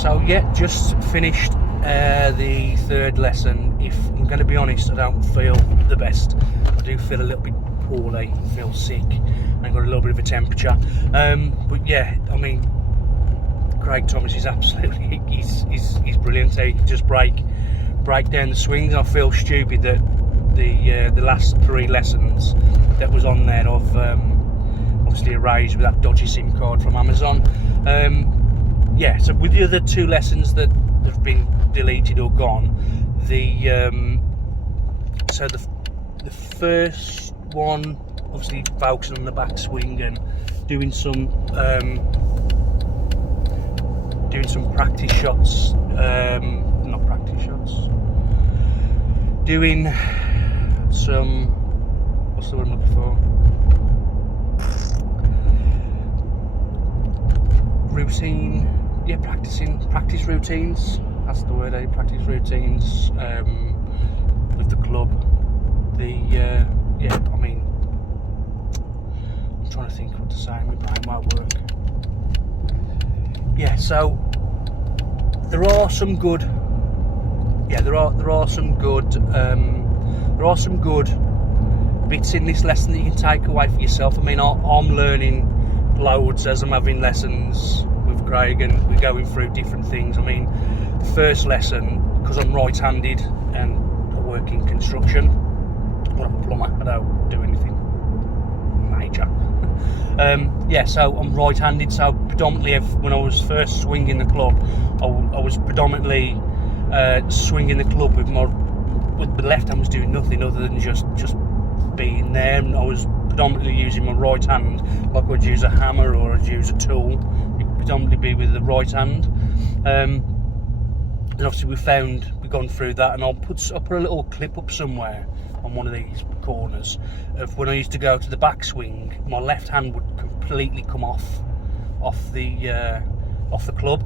So yeah, just finished the third lesson. If I'm going to be honest, I don't feel the best. I do feel a little bit poorly, feel sick, and got a little bit of a temperature. But yeah, I mean, Craig Thomas is absolutely, he's brilliant. He can just break down the swings. I feel stupid that the last 3 lessons that was on there, I've obviously erased with that dodgy SIM card from Amazon. Yeah, so with the other 2 lessons that have been deleted or gone, so the first one, obviously focusing on the backswing and doing some practice shots, not practice shots, doing some, what's the word I'm looking for? Routine, yeah, practice routines. That's the word, practice routines with the club. Yeah, I mean, I'm trying to think what to say. My brain won't work. Yeah, so there are some good. Yeah, there are some good bits in this lesson that you can take away for yourself. I mean, I'm learning loads as I'm having lessons with Craig, and we're going through different things. I mean, the first lesson, because I'm right-handed and I work in construction, I'm a plumber, I don't do anything major. Yeah, so I'm right-handed, so predominantly when I was first swinging the club, I was predominantly swinging the club with the left hand, was doing nothing other than just being there, and I was predominantly using my right hand, like I'd use a hammer or I'd use a tool. It'd predominantly be with the right hand. And obviously we've gone through that, and I'll put a little clip up somewhere on one of these corners of when I used to go to the backswing, my left hand would completely come off the club,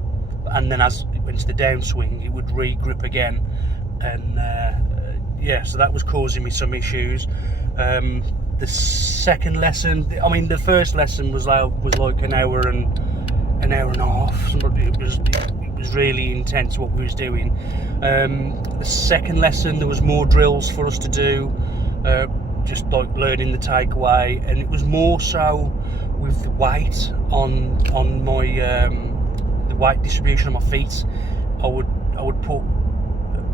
and then as it went to the downswing, it would re-grip again, and yeah, so that was causing me some issues. The second lesson, I mean, the first lesson was like an hour and a half. It was really intense what we was doing. The second lesson, there was more drills for us to do, just like learning the takeaway, and it was more so with the weight on my the weight distribution on my feet. I would put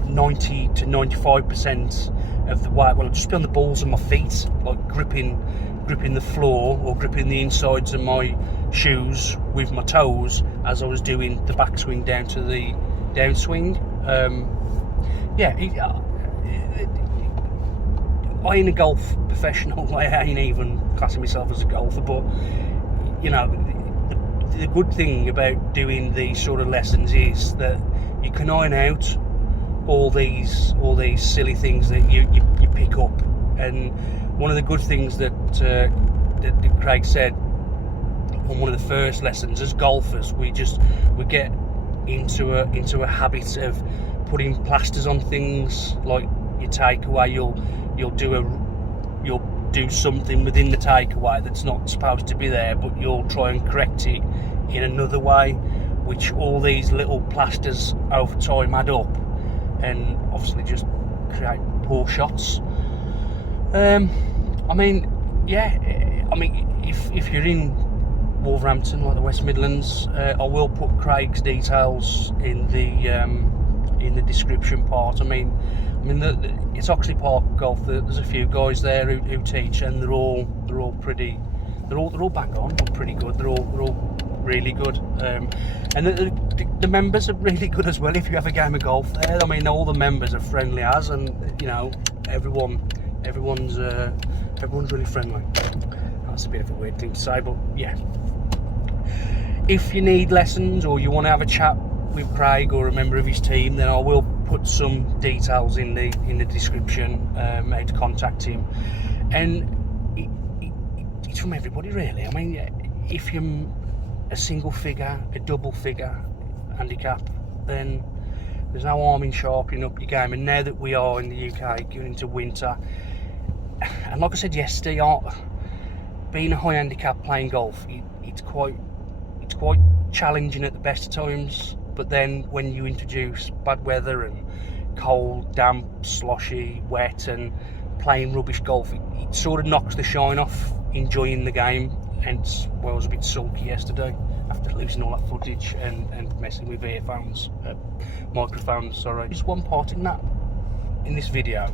90 to 95% of the weight, well, I'd just be on the balls of my feet, like gripping the floor or gripping the insides of my shoes with my toes as I was doing the backswing down to the downswing. Yeah, I ain't a golf professional. I ain't even classing myself as a golfer, but you know, the good thing about doing these sort of lessons is that you can iron out all these silly things that you pick up. And one of the good things that Craig said on one of the first lessons, as golfers, we get into a habit of putting plasters on things. Like your takeaway, you'll do something within the takeaway that's not supposed to be there, but you'll try and correct it in another way, which all these little plasters over time add up and obviously just create poor shots. I mean, yeah, I mean, if you're in Wolverhampton, like the West Midlands, I will put Craig's details in the description part. I mean, it's Oxley Park Golf. There's a few guys there who teach, and they're all bang on, pretty good. They're all really good, and the members are really good as well. If you have a game of golf there, I mean, all the members are friendly as, and you know, everyone's really friendly. That's a bit of a weird thing to say, but yeah. If you need lessons or you want to have a chat with Craig or a member of his team, then I will put some details in the description, how to contact him. And it's from everybody, really. I mean, if you're a single figure, a double figure handicap, then there's no harm in sharpening up your game. And now that we are in the UK going into winter, and like I said yesterday, being a high handicap playing golf, it's quite challenging at the best of times, But then when you introduce bad weather and cold, damp, sloshy, wet, and playing rubbish golf, it sort of knocks the shine off enjoying the game. Hence, well, I was a bit sulky yesterday after losing all that footage and messing with earphones, microphones, sorry. Just one part in that, in this video,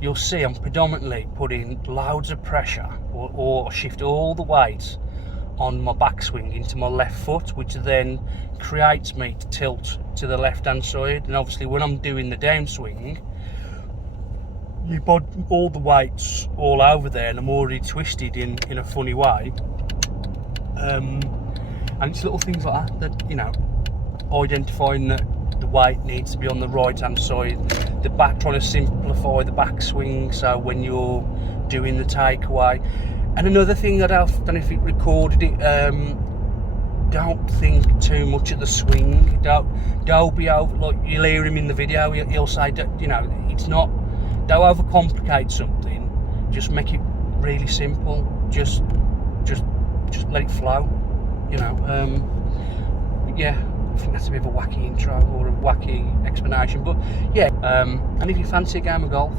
you'll see I'm predominantly putting loads of pressure or shift all the weight on my backswing into my left foot, which then creates me to tilt to the left hand side. And obviously when I'm doing the downswing, you put all the weights all over there and I'm already twisted in a funny way. And it's little things like that, you know, identifying that the weight needs to be on the right hand side, the back, trying to simplify the backswing so when you're doing the takeaway. And another thing that I don't know if it recorded it, don't think too much of the swing. Don't be over, like you'll hear him in the video, he'll say that, you know, it's not, don't overcomplicate something, just make it really simple, just let it flow, you know. Yeah, I think that's a bit of a wacky intro or a wacky explanation, but yeah. And if you fancy a game of golf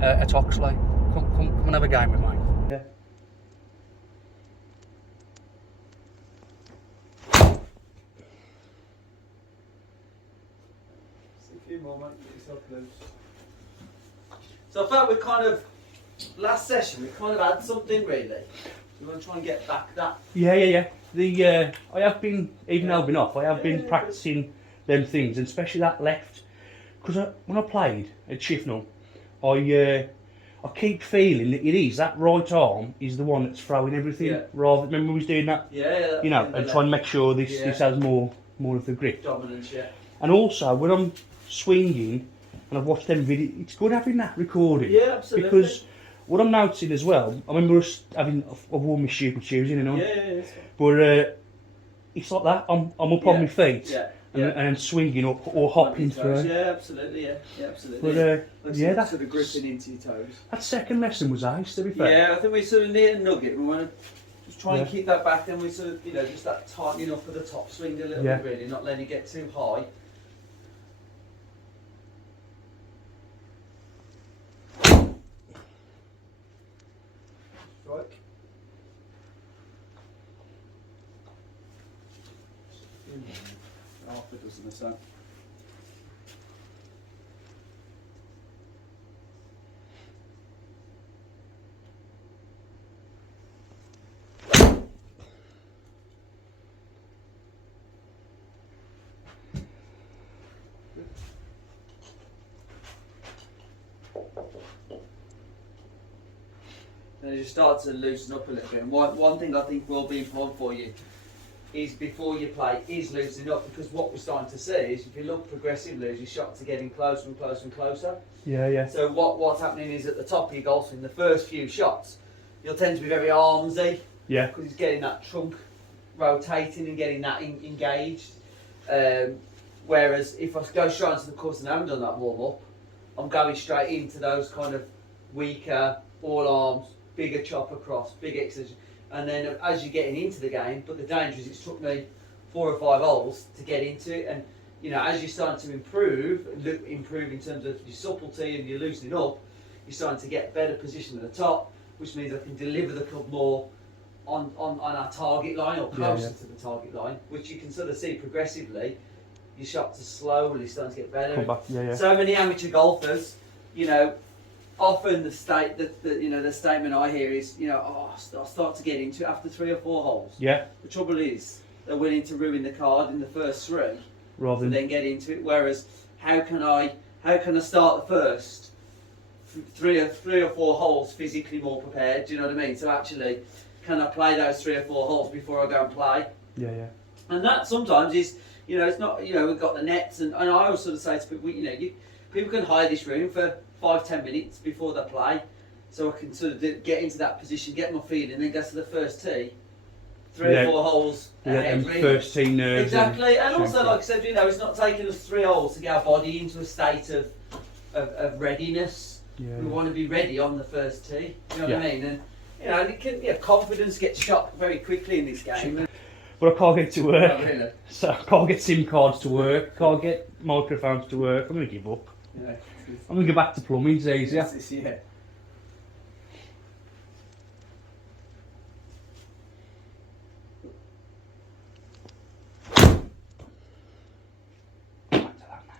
at Oxley, come and have a game with me. Yeah. See a few more, mate. Get yourself loose. So I felt we kind of, last session, we kind of had something really. We want to try and get back that. Yeah. I have been, even though I've been off, I have been practicing them things, and especially that left, because when I played at Shifnal, I keep feeling that it is, that right arm is the one that's throwing everything, rather, remember we was doing that? Yeah. You know, and trying to make sure this has more of the grip. Dominance, yeah. And also, when I'm swinging, and I've watched them videos, it's good having that recording. Yeah, absolutely. Because what I'm noticing as well, I remember us having, I've worn my stupid shoes in and on. Yeah. But it's like that, I'm up on my feet and swinging up or hopping through. Yeah, absolutely, absolutely. But that's sort of gripping into your toes. That second lesson was nice, to be fair. Yeah, I think we sort of need a nugget. We want to just try and keep that back, then we sort of, you know, just that tightening up of the top swing a little bit, really, not letting it get too high. Strike. Half a dozen or so. Then you start to loosen up a little bit. And one thing I think will be important for you is before you play is loosening up, because what we're starting to see is if you look progressively as your shots are getting closer and closer and closer. Yeah. So what's happening is at the top of your golf swing, the first few shots, you'll tend to be very armsy. Yeah. Because it's getting that trunk rotating and getting that engaged. Whereas if I go straight into the course and I haven't done that warm up, I'm going straight into those kind of weaker, all arms, bigger chop across, big extension. And then as you're getting into the game, but the danger is it's took me 4 or 5 holes to get into it. And you know, as you're starting to improve in terms of your subtlety and your loosening up, you're starting to get better position at the top, which means I can deliver the club more on our target line or closer to the target line, which you can sort of see progressively. Your shots are slowly starting to get better. So many amateur golfers, you know, often the statement I hear is, you know, I'll start to get into it after 3 or 4 holes. Yeah. The trouble is, they're willing to ruin the card in the first 3, rather than then get into it. Whereas, how can I start the first 3 or 4 holes physically more prepared? Do you know what I mean? So actually, can I play those 3 or 4 holes before I go and play? Yeah. And that sometimes is, you know, it's not, you know, we've got the nets, and I always sort of say to people, you know, people can hire this room for 5-10 minutes before they play, so I can sort of get into that position, get my feet, and then go to the first tee, 3 or 4 holes ahead. And first tee nerves. Exactly, and also, like I said, you know, it's not taking us 3 holes to get our body into a state of readiness. We want to be ready on the first tee. You know what I mean? And you know, confidence gets shot very quickly in this game. but I can't get it to work. Oh, really? So I can't get SIM cards to work, can't get microphones to work. I'm going to give up. Yeah. I'm going to go back to plumbing, it's easier. Yeah. Back to that now.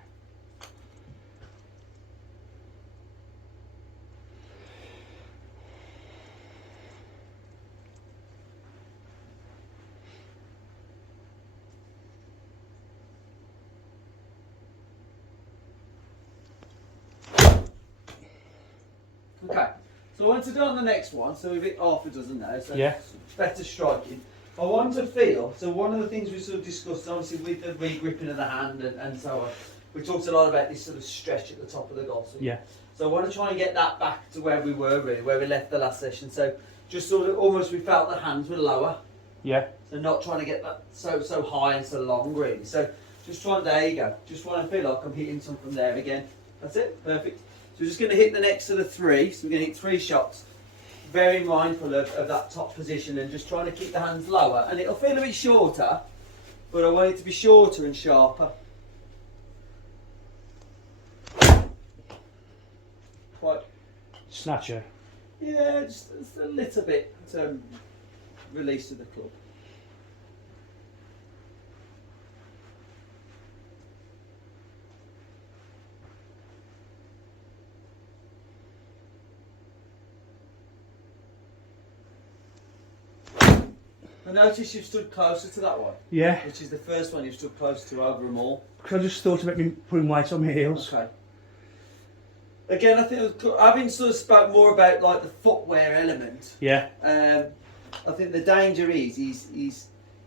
Okay, so I want to do on the next one, so we've hit half a dozen now, so Yeah. better striking. I want to feel, so one of the things we sort of discussed, obviously with the re-gripping of the hand and so on, we talked a lot about this sort of stretch at the top of the golf swing. Yeah. So I want to try and get that back to where we were really, where we left the last session. So just sort of almost we felt the hands were lower. Yeah. So not trying to get that so high and so long really. So just trying, there you go. Just want to feel like I'm hitting some from there again. That's it, perfect. So we're just going to hit the next sort of 3. So we're going to hit 3 shots. Very mindful of that top position and just trying to keep the hands lower. And it'll feel a bit shorter, but I want it to be shorter and sharper. Quite. Snatcher. Yeah, just a little bit release to the club. I notice you've stood closer to that one, Yeah. which is the first one you've stood close to over them all. Because I just thought about me putting weight on my heels. Okay. Again, I think having sort of spoke more about like the footwear element. Yeah. I think the danger is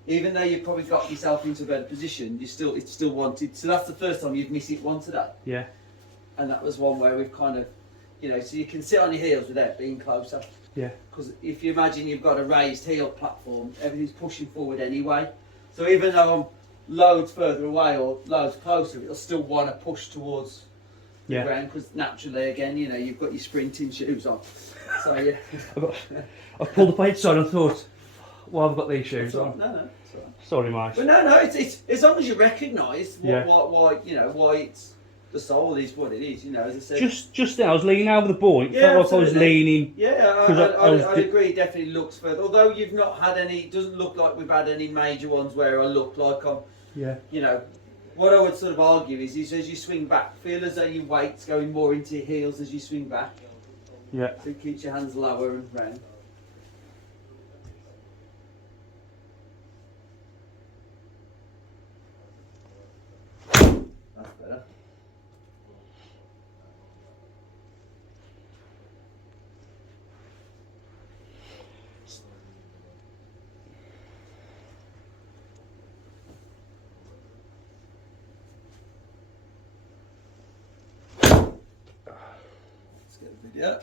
even though you've probably got yourself into a better position, it's still wanted. So that's the first time you've missed it one today. Yeah. And that was one where we've kind of, so you can sit on your heels without being closer. Yeah. Because if you imagine you've got a raised heel platform, everything's pushing forward anyway. So even though I'm loads further away or loads closer, it'll still want to push towards the ground because naturally, again, you've got your sprinting shoes on. So yeah. I've pulled the weights on and thought, well, I've got these shoes No, on. it's all right. Sorry, mate. But no, it's as long as you recognise why it's the sole is what it is. As I said. Just then, I was leaning over the ball. It felt like I was leaning. Yeah, I agree. It definitely looks further. Although you've not had any, it doesn't look like we've had any major ones where I look like I'm. Yeah. What I would sort of argue is as you swing back, feel as though your weight's going more into your heels as you swing back. Yeah. So it keeps your hands lower and round. That's better. Let's get the video.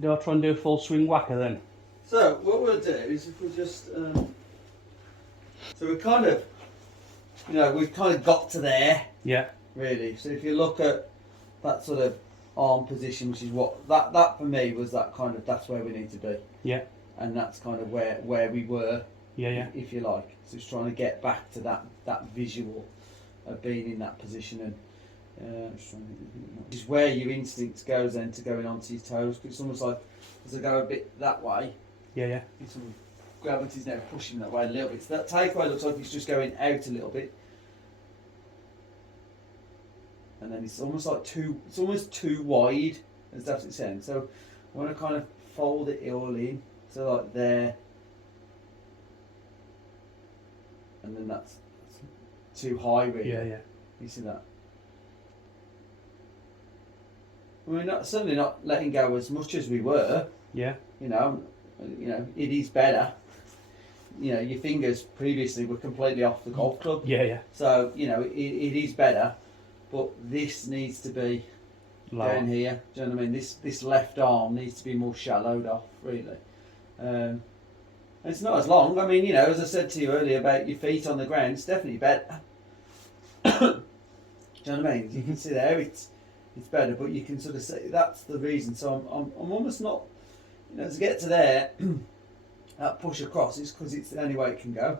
Did I try and do a full swing whacker then? So what we'll do is if we just so we're kind of we've kind of got to there Yeah. really. So if you look at that sort of arm position, which is what that for me was that's where we need to be. Yeah. And that's kind of where we were. Yeah. If you like. So it's trying to get back to that visual of being in that position and just where your instinct goes then to going onto your toes. Cause it's almost like as I go a bit that way, Yeah. sort of gravity's now pushing that way a little bit. So that takeaway looks like it's just going out a little bit, and then it's almost too wide. As that's it saying. So I want to kind of fold it all in, so like there, and then that's too high really. Yeah. You see that? We're certainly not letting go as much as we were. Yeah. It is better. Your fingers previously were completely off the golf club. Yeah. So, it is better, but this needs to be, lower. down here. Do you know what I mean? This left arm needs to be more shallowed off, really. It's not as long. I mean, you know, as I said to you earlier about your feet on the ground, it's definitely better. Do you know what I mean? You can see there, it's better, but you can sort of say that's the reason. So I'm almost not, you know, to get to there, that push across is because it's the only way it can go.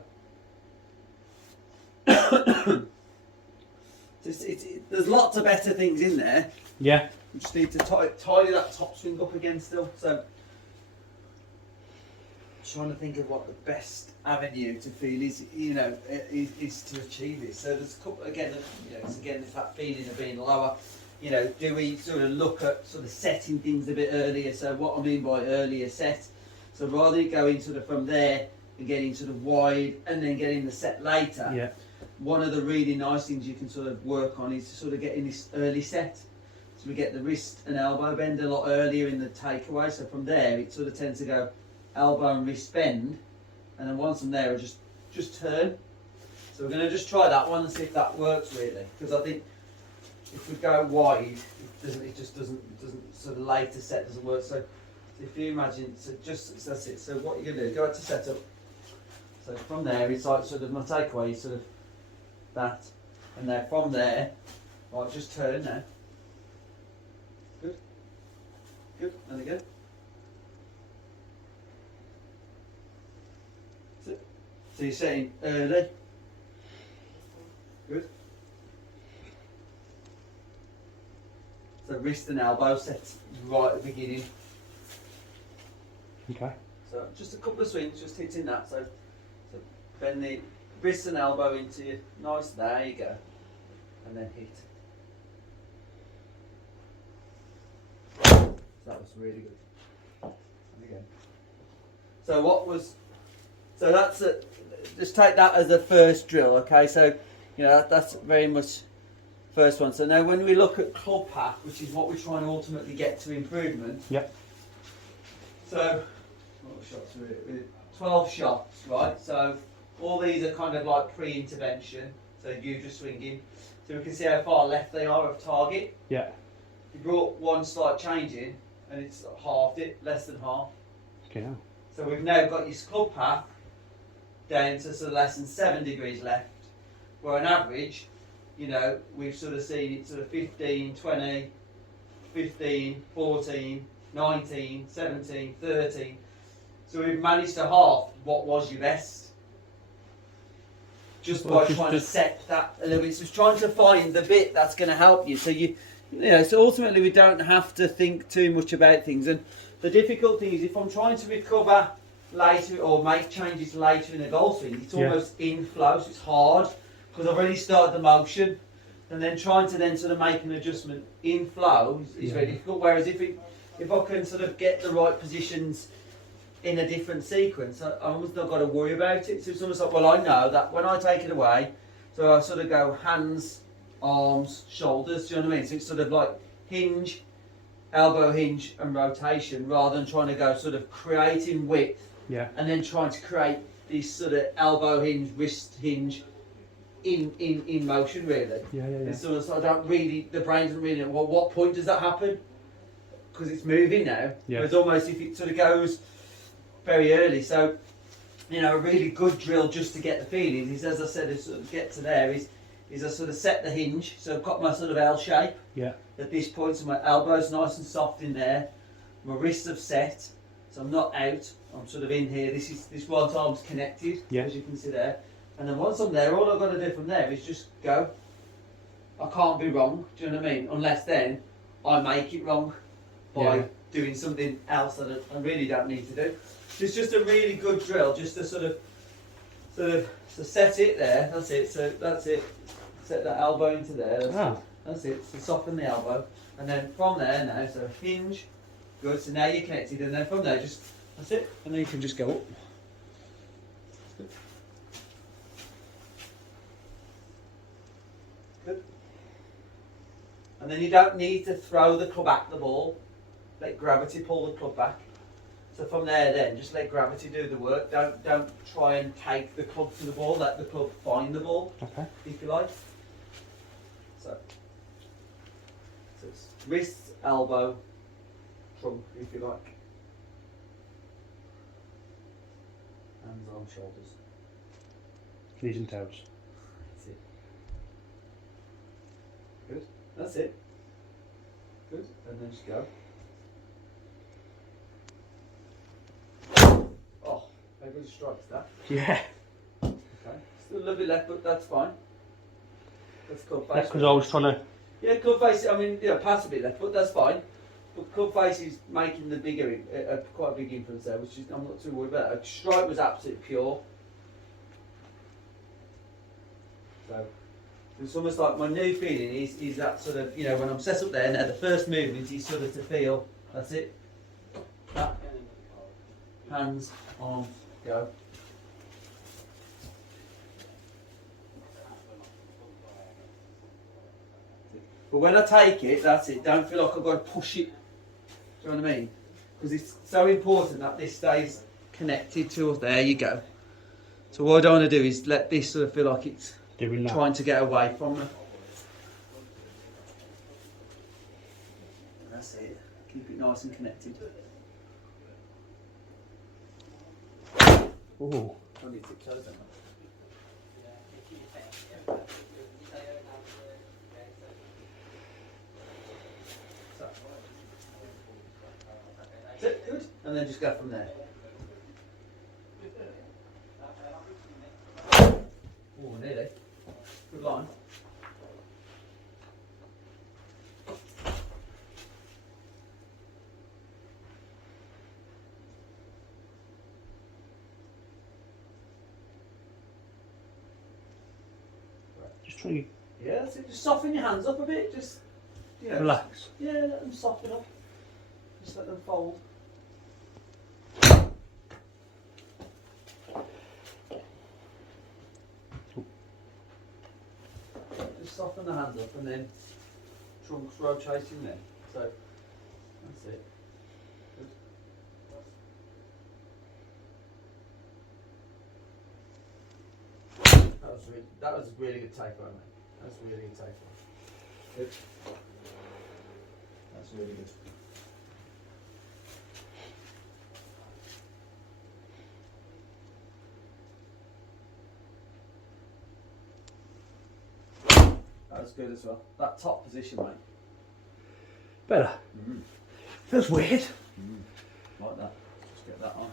There's lots of better things in there. Yeah. You just need to tidy that top swing up again still. So, trying to think of what the best avenue to feel is, you know, is to achieve it. So there's a couple, again, you know, it's again that feeling of being lower. You know, do we sort of look at sort of setting things a bit earlier? So what I mean by earlier set, so rather than going sort of from there and getting sort of wide and then getting the set later. Yeah. One of the really nice things you can sort of work on is sort of getting this early set. So we get the wrist and elbow bend a lot earlier in the takeaway. So from there, it sort of tends to go elbow and wrist bend, and then once I'm there, I just turn. So we're going to just try that one and see if that works really, because I think if we go wide, it just doesn't sort of later set doesn't work. So if you imagine, so that's it. So what you're going to do, go back to setup. So from there, it's like sort of my takeaway is sort of that, and then from there, right, just turn now. Good, good, and again. That's it. So you're setting early. Good. So wrist and elbow set right at the beginning. Okay. So just a couple of swings, just hitting that. So bend the wrist and elbow into you. Nice, there you go. And then hit. That was really good. And again. So that's it. Just take that as the first drill, okay? So, you know, that's very much first one. So now when we look at club path, which is what we're trying to ultimately get to improvement. Yep. So, what shots are it? 12 shots, right? So all these are kind of like pre-intervention. So you just swinging. So we can see how far left they are of target. Yeah. You brought one slight change in, and it's halved it, less than half. Okay. Yeah. So we've now got your club path down to sort of less than 7 degrees left, where on average, you know, we've sort of seen it sort of 15, 20, 15, 14, 19, 17, 13. So we've managed to halve what was your best. Just by trying to set that a little bit. So it's trying to find the bit that's going to help you. So you know, so ultimately we don't have to think too much about things. And the difficult thing is if I'm trying to recover later or make changes later in a golf swing, it's almost in flow, so it's hard because I've already started the motion, and then trying to then sort of make an adjustment in flow is very difficult. Whereas if I can sort of get the right positions in a different sequence, I almost not got to worry about it. So it's almost like, well, I know that when I take it away, so I sort of go hands, arms, shoulders, do you know what I mean? So it's sort of like hinge, elbow hinge and rotation, rather than trying to go sort of creating width and then trying to create this sort of elbow hinge, wrist hinge in motion really. And so I don't really, the brain doesn't really know, well, what point does that happen? Because it's moving now. It's almost if it sort of goes very early. So, you know, a really good drill just to get the feeling is, as I said, to sort of get to there is I sort of set the hinge. So I've got my sort of L shape at this point. So my elbow's nice and soft in there. My wrists have set. So I'm not out. I'm sort of in here. This right arm's connected, as you can see there. And then once I'm there, all I've got to do from there is just go. I can't be wrong. Do you know what I mean? Unless then I make it wrong by doing something else that I really don't need to do. It's just a really good drill, just to sort of so set it there. That's it. So that's it. Set that elbow into there. That's it. So soften the elbow, and then from there now. So hinge. Good. So now you're connected, and then from there, just that's it. And then you can just go up. Good. Good. And then you don't need to throw the club at the ball. Let gravity pull the club back. So from there then, just let gravity do the work. Don't try and take the club to the ball, let the club find the ball, if you like. So it's wrists, elbow, trunk, if you like. Hands, arms, shoulders. Knees and toes. That's it. Good. That's it. Good. And then just go. Oh, maybe just strikes that. Yeah. Okay. Still a little bit left, but that's fine. That's club face. That's because I was trying to. Yeah, club face. I mean, pass a bit left, but that's fine. But club face is making the bigger, quite a big influence there, which is I'm not too worried about. Strike was absolutely pure. So it's almost like my new feeling is that sort of, when I'm set up there, now the first movement is sort of to feel, that's it. That. Hands, arms, go. But when I take it, that's it. Don't feel like I've got to push it. Do you know what I mean? Because it's so important that this stays connected to us. There you go. So what I don't want to do is let this sort of feel like it's Doing that. trying to get away from me. That's it. Keep it nice and connected. Ooh. I need to tiptoes, don't I? That's it, good. And then just go from there. Oh, nearly. Good line. Just try to Yeah, that's it. Just soften your hands up a bit. Just, relax. Yeah, let them soften up. Just let them fold. Just soften the hands up and then trunks rotating there. So that's it. Good. That was a really good takeaway, mate. That's a really good takeaway. Good. That's really good. That was good as well. That top position, mate. Better. Feels weird. Like that. Just get that on.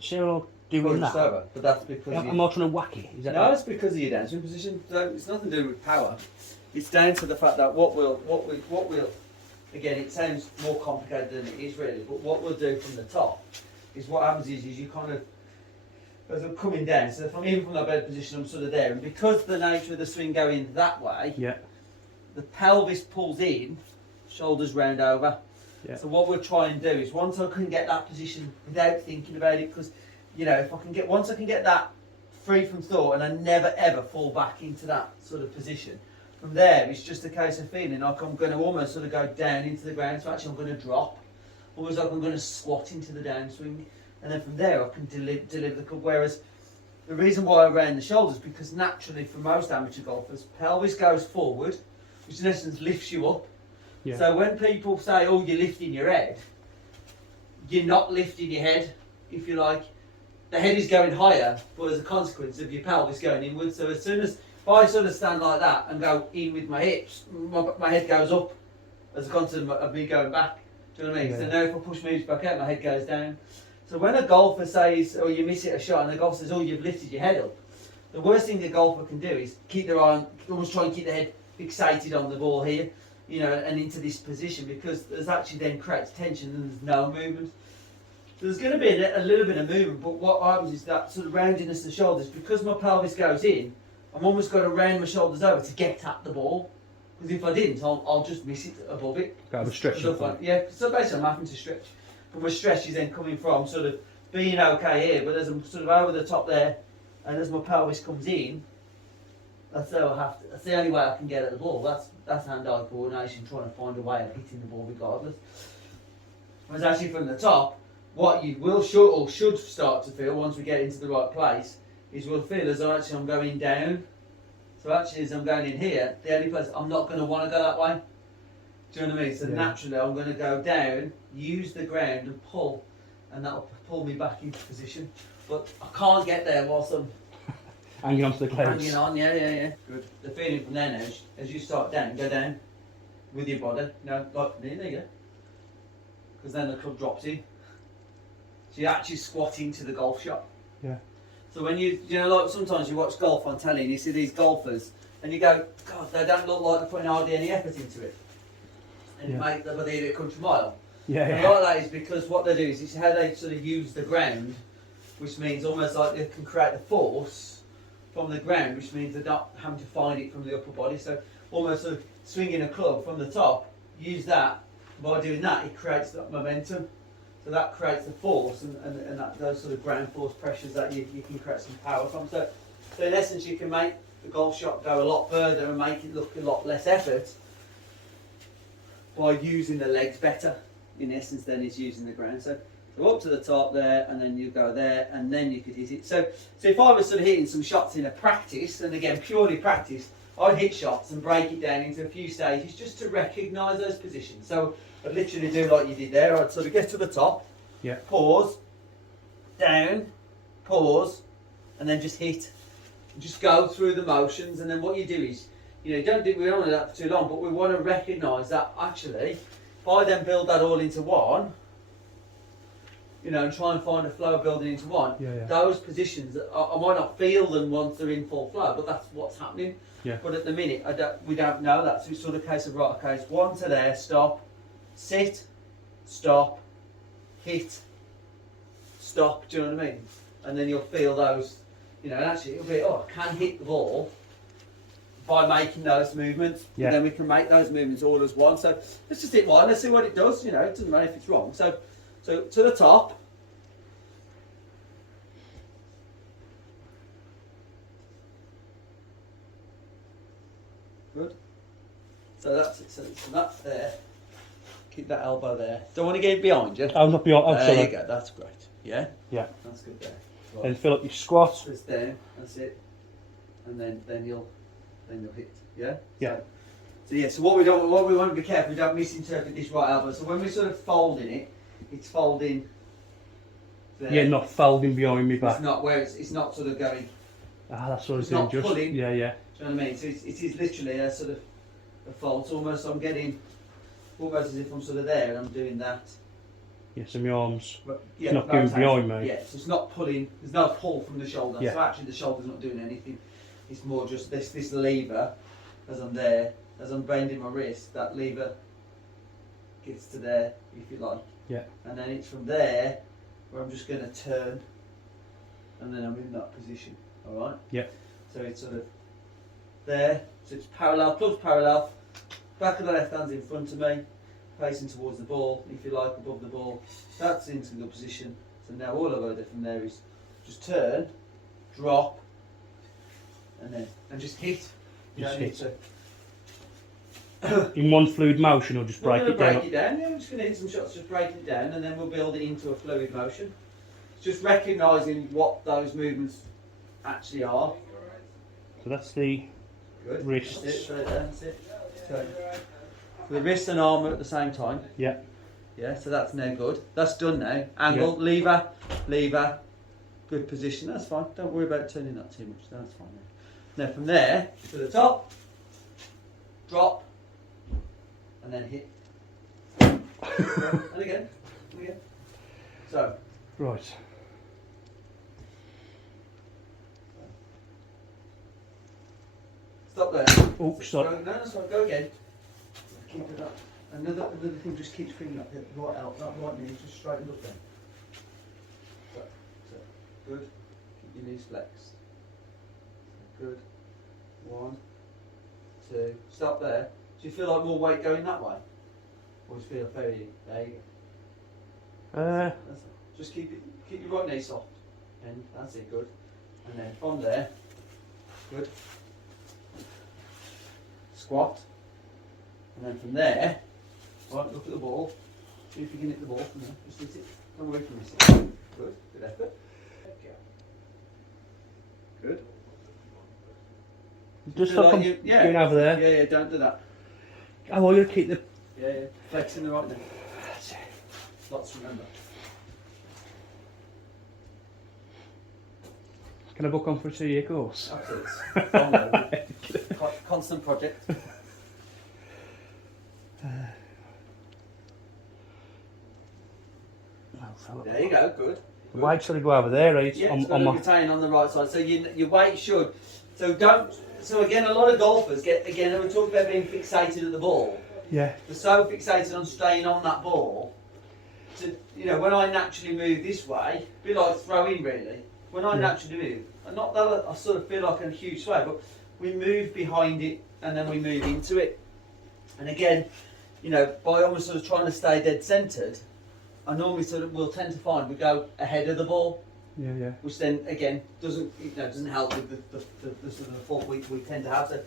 Cheryl doing Punched that. over, but that's because I'm not trying to whack it. Is that no, right? it's because of your dancing position. So it's nothing to do with power. It's down to the fact that what we'll again, it sounds more complicated than it is really, but what we'll do from the top is what happens is you kind of, as I'm coming down, so even from that bed position, I'm sort of there, and because the nature of the swing going that way, Yeah. the pelvis pulls in, shoulders round over. Yeah. So what we'll try and do is once I can get that position without thinking about it, because if I can get once I can get that free from thought and I never ever fall back into that sort of position, from there it's just a case of feeling like I'm going to almost sort of go down into the ground. So actually I'm going to drop, almost like I'm going to squat into the downswing, and then from there I can deliver the cup. Whereas the reason why I round the shoulders, because naturally for most amateur golfers, pelvis goes forward, which in essence lifts you up. Yeah. So when people say, "Oh, you're lifting your head," you're not lifting your head, if you like. The head is going higher, but as a consequence of your pelvis going inwards. So as soon as if I sort of stand like that and go in with my hips, my head goes up as a consequence of me going back. Do you know what I mean? Yeah. So now if I push my hips back out, my head goes down. So when a golfer says, "Oh, you miss it a shot," and the golfer says, "Oh, you've lifted your head up," the worst thing a golfer can do is keep their eye on, almost try and keep their head fixated on the ball here. And into this position, because there's actually then creates tension and there's no movement. So there's going to be a little bit of movement, but what happens is that sort of roundiness of the shoulders, because my pelvis goes in, I'm almost got to round my shoulders over to get at the ball, because if I didn't, I'll just miss it above it. Got to stretch it. Yeah, so basically I'm having to stretch. But my stretch is then coming from sort of being okay here, but as I'm sort of over the top there, and as my pelvis comes in, That's how I have to. That's the only way I can get at the ball. That's hand-eye coordination, trying to find a way of hitting the ball regardless. Whereas actually from the top, what you will should start to feel once we get into the right place is we'll feel as though actually I'm going down. So actually as I'm going in here, the only place I'm not going to want to go that way. Do you know what I mean? So naturally I'm going to go down, use the ground and pull, and that'll pull me back into position. But I can't get there whilst I'm hanging on to the clouds. hanging on, yeah. Good. The feeling from there now, as you start down, go down with your body. Like there you go. Because then the club drops in. So you actually squat into the golf shot. Yeah. So when you know, like sometimes you watch golf on telly and you see these golfers and you go, God, they don't look like they're putting hardly any effort into it. And you make them they hit a country mile. And a lot of that is because what they do is it's how they sort of use the ground, which means almost like they can create the force from the ground, which means they're not having to find it from the upper body. So almost sort of swinging a club from the top, use that. By doing that, it creates that momentum. So that creates the force and those sort of ground force pressures that you can create some power from. So in essence, you can make the golf shot go a lot further and make it look a lot less effort by using the legs better, in essence, than it's using the ground. So up to the top there, and then you go there, and then you could hit it. So if I was sort of hitting some shots in a practice, and again, purely practice, I'd hit shots and break it down into a few stages just to recognise those positions. So I'd literally do like you did there. I'd sort of get to the top, pause, down, pause, and then just hit. Just go through the motions, and then what you do is, we don't want to do that for too long, but we want to recognise that actually, if I then build that all into one, and try and find a flow building into one, those positions, I might not feel them once they're in full flow, but that's what's happening. But at the minute, we don't know that. So it's sort of a case of, right, okay, it's one to there, stop, sit, stop, hit, stop, do you know what I mean? And then you'll feel those, and actually it'll be, I can hit the ball by making those movements. And then we can make those movements all as one. So let's just hit one, let's see what it does, it doesn't matter if it's wrong. So to the top. Good. So that's it. So that's there. Keep that elbow there. Don't want to get it behind you. I'm not behind. There you go. That's great. Yeah. Yeah. That's good there. Right. And fill up your squat. Just down. That's it. And then you'll hit. Yeah. Yeah. So what we want to be careful, we don't misinterpret this right elbow. So when we're sort of folding it, it's folding there. Yeah, not folding behind me back. It's not where it's not sort of going. That's what it's not doing. Pulling. Yeah. Do you know what I mean? So it is literally a sort of a fold. It's almost I'm getting almost as if I'm sort of there and I'm doing that. Yeah, so my arms Yeah, not going behind me. Yeah, so it's not pulling. There's no pull from the shoulder. Yeah. So actually the shoulder's not doing anything. It's more just this lever as I'm there, as I'm bending my wrist. That lever gets to there, if you like. Yeah. And then it's from there where I'm just going to turn, and then I'm in that position. All right. Yeah. So it's sort of there. So it's parallel, club's parallel. Back of the left hand's in front of me, facing towards the ball, if you like, above the ball. That's into the position. So now all I've got to do from there is just turn, drop, and just hit. Just hit. To, in one fluid motion, or just break it down? Break it down. Yeah, we're just going to hit some shots, just break it down, and then we'll build it into a fluid motion. Just recognising what those movements actually are. So that's the wrists. That's it, that's it. So the wrist and arm at the same time. Yeah. Yeah, so that's now good. That's done now. Angle, lever, good position. That's fine. Don't worry about turning that too much. That's fine. Now from there to the top, drop, and then hit. And again. So. Right. Stop there. Oh, stop. No, that's fine. Go again. Keep it up. Another thing, just keep bringing up the right out. That right knee just straightened up then. So, good. Keep your knees flexed. Good. 1, 2. Stop there. Do you feel like more weight going that way? Or do you feel very? There you go. Just keep your right knee soft. And that's it. Good. And then from there. Good. squat. And then from there, right, look at the ball. See if you can hit the ball from there. Just hit it. Don't worry from this. Good. Good effort. Good. Just So like I'm yeah. going over there. Yeah, don't do that. Oh, well, you keep the... Yeah. Flexing the right leg. Lots to remember. Can I book on for a 2-year course? Absolutely. Constant project. There you go, good. The weight should go over there, right? Yeah, on, it's got on to my... retain on the right side. So your weight should. So don't. So again, a lot of golfers get again. We talk about being fixated at the ball. Yeah. They're so fixated on staying on that ball. To, you know, when I naturally move this way, a bit like throwing really. When I naturally move, and not that I sort of feel like a huge sway, but we move behind it and then we move into it. And again, you know, by almost sort of trying to stay dead centred, I normally sort of will tend to find we go ahead of the ball. Yeah, yeah. Which then again doesn't help with the sort of the fault we tend to have. So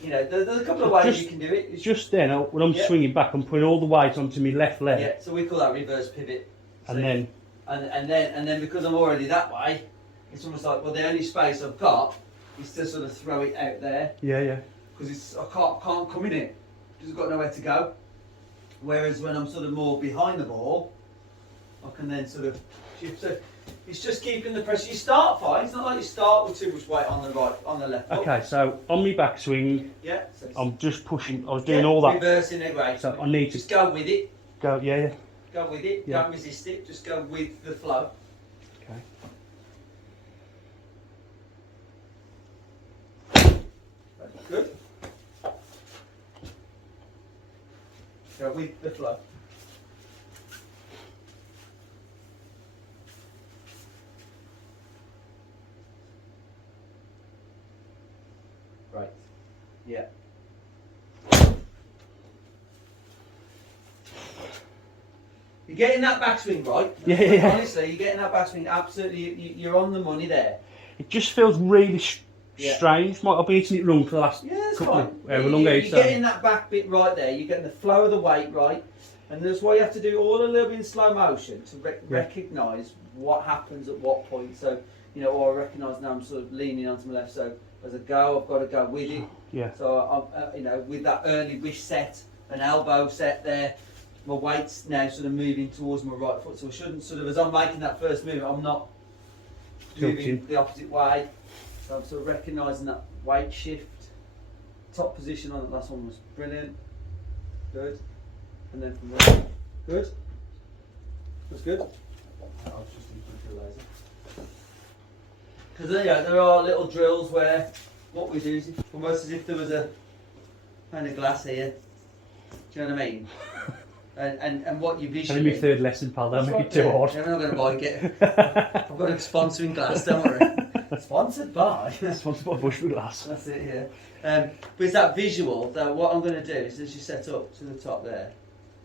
you know, there's a couple of ways you can do it. It's Just then, when I'm swinging back, I'm putting all the weight onto my left leg. yeah, so we call that reverse pivot. So, And then and then because I'm already that way, it's almost like, well, the only space I've got is to sort of throw it out there yeah. because I can't come in it because I've got nowhere to go. Whereas when I'm sort of more behind the ball, I can then sort of shift. So it's just keeping the pressure. You start fine. It's not like you start with too much weight on the left foot. Okay, so on my backswing, Yeah. So I'm just pushing. I was doing all that. Reversing it, right. So I need to just go with it. go. Yeah. Go with it. Yeah. Don't resist it. Just go with the flow. Okay. Good. Go with the flow. Right. Yeah. You're getting that backswing right. Yeah. Honestly, you're getting that backswing. Absolutely, you're on the money there. It just feels really Yeah. strange. I've been eating it wrong for the last Yeah, that's couple fine. of however long You're age. getting that back bit right there. You're getting the flow of the weight right, and that's why you have to do all a little bit in slow motion to recognise what happens at what point. So you know, or I recognise now I'm sort of leaning onto my left. So as I go, I've got to go with it. Yeah. So I'm, you know, with that early wrist set, an elbow set there. My weight's now sort of moving towards my right foot, so I shouldn't sort of, as I'm making that first move, I'm not moving the opposite way. So I'm sort of recognising that weight shift. Top position on the last one was brilliant. Good. And then from there, good. That's good. I'll just input the laser. Because there are little drills where what we do is almost as if there was a kind of glass here. Do you know what I mean? And what you visually... Only my third lesson, pal. Don't make it too hard. I'm not going to buy it. I've got a sponsoring glass, don't worry. Sponsored by... Sponsored by Bushwood Glass. That's it, yeah. But it's that visual that what I'm going to do is as you set up to the top there,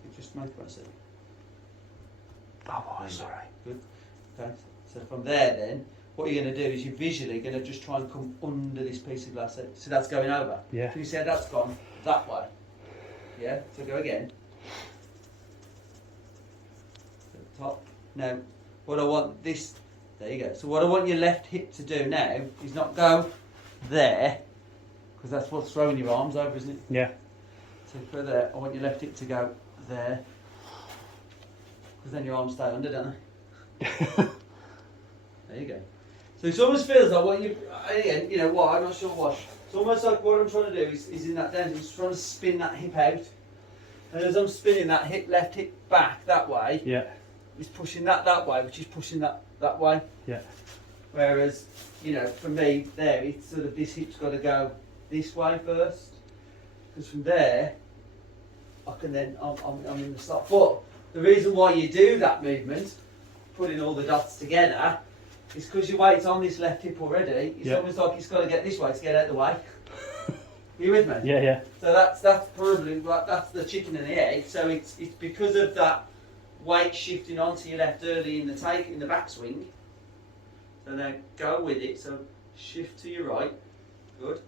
you just make one set. Oh, sorry. Good. Okay. So from there then, what you're going to do is you're visually going to just try and come under this piece of glass. So that's going over. Yeah. So you see how that's gone that way. Yeah. So go again. Top. Now, what I want this, there you go. So what I want your left hip to do now is not go there, because that's what's throwing your arms over, isn't it? Yeah. So for there, I want your left hip to go there, because then your arms stay under, don't they? There you go. So it almost feels like what you, again, you know what, I'm not sure what. It's almost like what I'm trying to do is in that down, I'm just trying to spin that hip out. And as I'm spinning that hip, left hip back that way, Yeah. it's pushing that way, which is pushing that way. Yeah. Whereas, you know, for me, there, it's sort of this hip's got to go this way first. Because from there, I can then, I'm in the stop. But the reason why you do that movement, putting all the dots together, is because your weight's on this left hip already. It's almost like it's got to get this way to get out of the way. Are you with me? Yeah, yeah. So that's probably, that's the chicken and the egg. So it's because of that weight shifting onto your left early in the backswing. So now go with it. So shift to your right, good,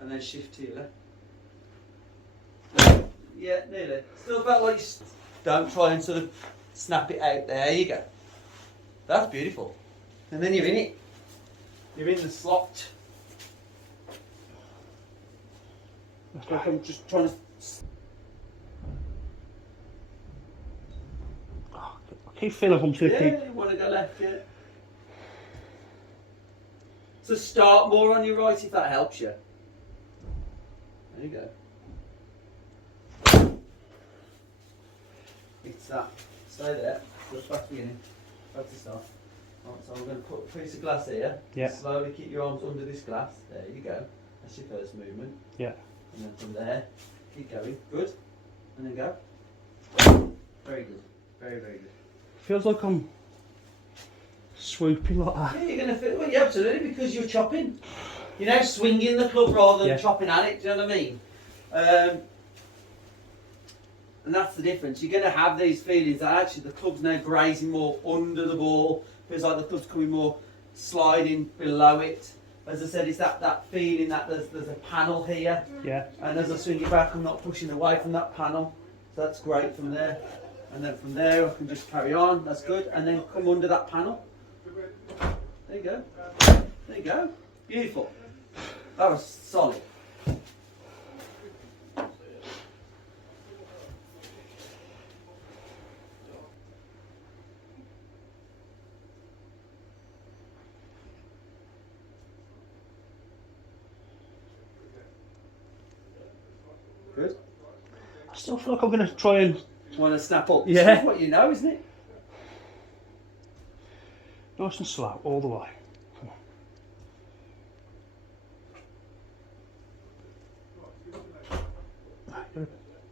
and then shift to your left. Yeah, nearly. Still about like don't try and sort of snap it out. There you go. That's beautiful. And then you're in it. You're in the slot. It's like I'm just trying to. I keep feeling I'm too Yeah, deep. you want to go left, yeah. So start more on your right if that helps you. There you go. It's that. Stay there. Just back to the beginning. Back to start. Right, so I'm going to put a piece of glass here. Yeah. Slowly keep your arms under this glass. There you go. That's your first movement. Yeah. And then from there, keep going. Good. And then go. Very good. Very, very good. Feels like I'm swooping like that. Yeah, you're going to feel, well, yeah, absolutely, because you're chopping. You're now swinging the club rather than chopping at it, do you know what I mean? And that's the difference. You're going to have these feelings that actually the club's now grazing more under the ball. Feels like the club's coming more sliding below it. As I said, it's that feeling that there's a panel here. Yeah. And as I swing it back, I'm not pushing away from that panel. So that's great from there. And then from there, I can just carry on. That's good. And then come under that panel. There you go. There you go. Beautiful. That was solid. Good. I still feel like I'm going to try and... Want to snap up? Yeah. That's what you know, isn't it? Nice and slow, all the way.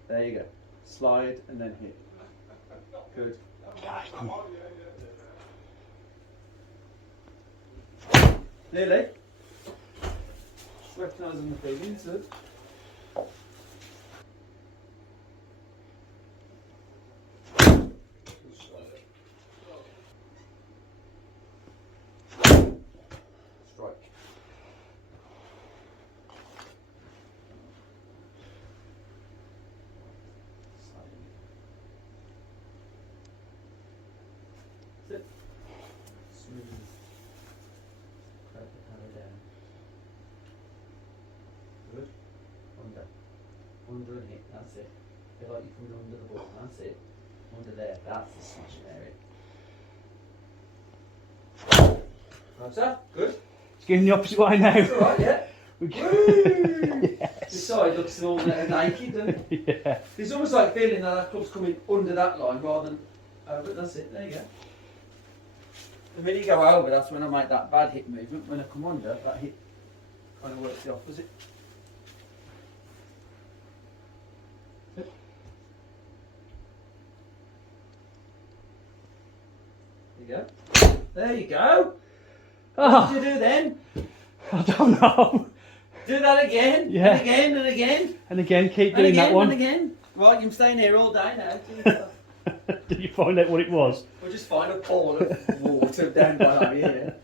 There you go. Slide and then hit. Good. Okay, come on. Nearly. Recognising the feelings, good. Strike. Sit. Smooth. Crack the hammer down. Good. Under. Under and hit. That's it. Feel like you're coming under the ball. That's it. Under there. That's the smashing area. Right, sir. Good. It's going the opposite way now. That's alright, yeah. We Woo! This side looks all naked, doesn't it? Yeah. It's almost like feeling that club's coming under that line rather than over. That's it. There you go. The minute you go over, that's when I make that bad hit movement. When I come under, that hit kind of works the opposite. There you go. There you go. What Oh, did you do then? I don't know. Do that again. Yeah. And again and again. And again, keep And doing again that one. and again. Right, I'm staying here all day now. Did you find out what it was? We'll just find a pool of water down by here.